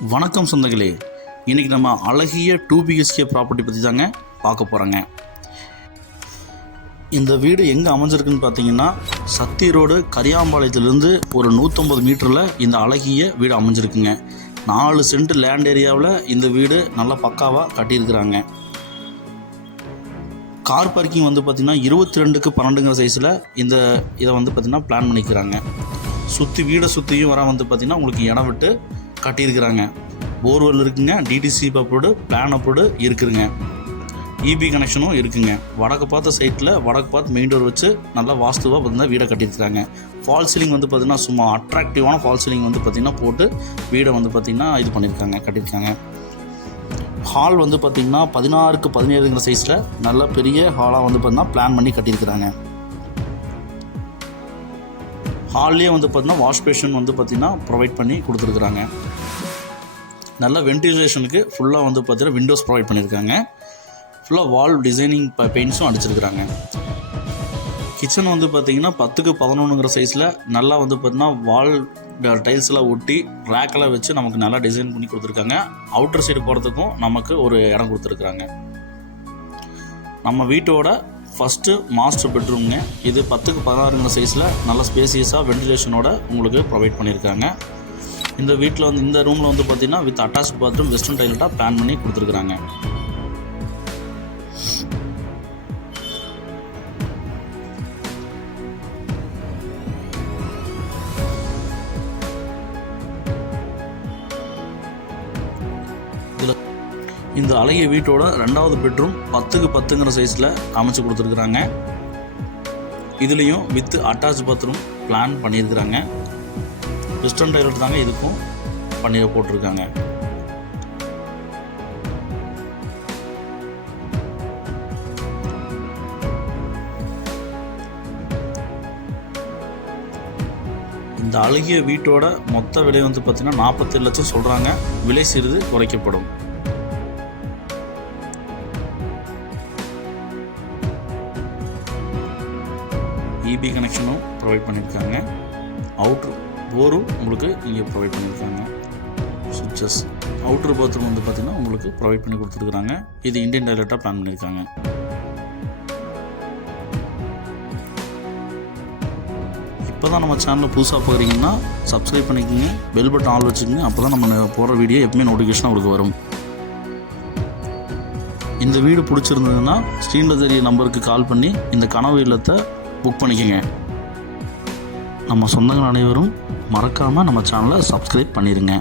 வணக்கம் சொந்தங்களே, இன்றைக்கி நம்ம அழகிய 2 BHK ப்ராப்பர்ட்டி பற்றி தாங்க பார்க்க போகிறோங்க. இந்த வீடு எங்கே அமைஞ்சிருக்குன்னு பார்த்தீங்கன்னா, சத்தி ரோடு கரியாம்பாளையத்துலேருந்து ஒரு 150 மீட்டரில் இந்த அழகிய வீடு அமைஞ்சிருக்குங்க. 4 சென்ட் லேண்ட் ஏரியாவில் இந்த வீடு நல்லா பக்காவாக கட்டியிருக்கிறாங்க. கார் பார்க்கிங் வந்து பார்த்திங்கன்னா 22க்கு 12ங்கிற சைஸில் இதை வந்து பார்த்திங்கன்னா பிளான் பண்ணிக்கிறாங்க. வீடை சுற்றியும் வர வந்து பார்த்திங்கன்னா உங்களுக்கு இடம் விட்டு கட்டியிருக்கிறாங்க. போர்வெல் இருக்குங்க, டிடிசி அப்ரூவ்டு, பிளான் அப்ரூவ்டு இருக்குதுங்க, இபி கனெக்ஷனும் இருக்குங்க. வடக்கு பார்த்த சைட்டில் வடக்கு பார்த்து மெயின் டோர் வச்சு நல்லா வாஸ்துவாக பார்த்திங்கன்னா வீடை கட்டியிருக்கிறாங்க. ஃபால் சீலிங் வந்து பார்த்திங்கன்னா சும்மா அட்ராக்டிவான ஃபால் சீலிங் வந்து பார்த்திங்கன்னா போட்டு வீடை வந்து பார்த்திங்கன்னா இது பண்ணியிருக்காங்க, கட்டியிருக்காங்க. ஹால் வந்து பார்த்திங்கன்னா 16க்கு 17ங்கிற சைஸில் நல்ல பெரிய ஹாலாக வந்து பார்த்திங்கன்னா பிளான் பண்ணி கட்டியிருக்கிறாங்க. ஹால்லேயே வந்து பார்த்திங்கன்னா வாஷ் பேஷன் வந்து பார்த்திங்கன்னா ப்ரொவைட் பண்ணி கொடுத்துருக்குறாங்க. நல்ல வென்டிலேஷனுக்கு ஃபுல்லாக வந்து பார்த்திங்கன்னா விண்டோஸ் ப்ரொவைட் பண்ணியிருக்காங்க. ஃபுல்லாக வால் டிசைனிங் பெயிண்ட்ஸும் அடிச்சிருக்கிறாங்க. கிச்சன் வந்து பார்த்திங்கன்னா 10க்கு 11ங்கிற சைஸில் நல்லா வந்து பார்த்திங்கன்னா வால் டைல்ஸ்லாம் ஒட்டி ரேக்கெல்லாம் வச்சு நமக்கு நல்லா டிசைன் பண்ணி கொடுத்துருக்காங்க. அவுட்டர் சைடு போகிறதுக்கும் நமக்கு ஒரு இடம் கொடுத்துருக்குறாங்க. நம்ம வீட்டோட ஃபஸ்ட்டு மாஸ்டர் பெட்ரூம்ங்க. இது 10க்கு 16ங்கிற சைஸில் நல்ல ஸ்பேசியஸாக வென்டிலேஷனோட உங்களுக்கு ப்ரொவைட் பண்ணியிருக்காங்க. இந்த வீட்டில் வந்து இந்த ரூமில் வந்து பார்த்திங்கன்னா வித் அட்டாச் பாத்ரூம் வெஸ்டர்ன் டைலட்டாக பிளான் பண்ணி கொடுத்துருக்குறாங்க. இந்த அழகிய வீட்டோட 2வது பெட்ரூம் 10க்கு 10ங்கிற சைஸில் அமைச்சு கொடுத்துருக்குறாங்க. இதுலேயும் வித் அட்டாச் பாத்ரூம் பிளான் பண்ணியிருக்கிறாங்க. வெஸ்டர்ன் டைலட் தாங்க இதுக்கும் பண்ணி போட்டிருக்காங்க. இந்த அழகிய வீட்டோட மொத்த விலை வந்து பார்த்திங்கன்னா 47 லட்சம் சொல்கிறாங்க. விலை சிறிது குறைக்கப்படும். இபி கனெக்ஷனும் ப்ரொவைட் பண்ணியிருக்காங்க. அவுட்ரு போரும் உங்களுக்கு இங்கே ப்ரொவைட் பண்ணியிருக்காங்க. சுவிட்சஸ் அவுட்ரு பாத்ரூம் வந்து பார்த்திங்கன்னா உங்களுக்கு ப்ரொவைட் பண்ணி கொடுத்துருக்குறாங்க. இது இந்தியன் டாய்லெட்டாக பிளான் பண்ணியிருக்காங்க. இப்போ தான் நம்ம சேனலில் புதுசாக பார்க்குறீங்கன்னா சப்ஸ்கிரைப் பண்ணிக்கோங்க, பெல் பட்டன் ஆல் வச்சுக்கோங்க. அப்போ தான் நம்ம போடுற வீடியோ எப்பவுமே நோட்டிஃபிகேஷன் உங்களுக்கு வரும். இந்த வீடு பிடிச்சிருந்ததுன்னா ஸ்க்ரீனில் தெரிய நம்பருக்கு கால் பண்ணி இந்த கனவு இல்லத்தை புக் பண்ணிக்கோங்க. நம்ம சொந்தங்கள் அனைவரும் மறக்காமல் நம்ம சேனலை சப்ஸ்கிரைப் பண்ணிடுங்க.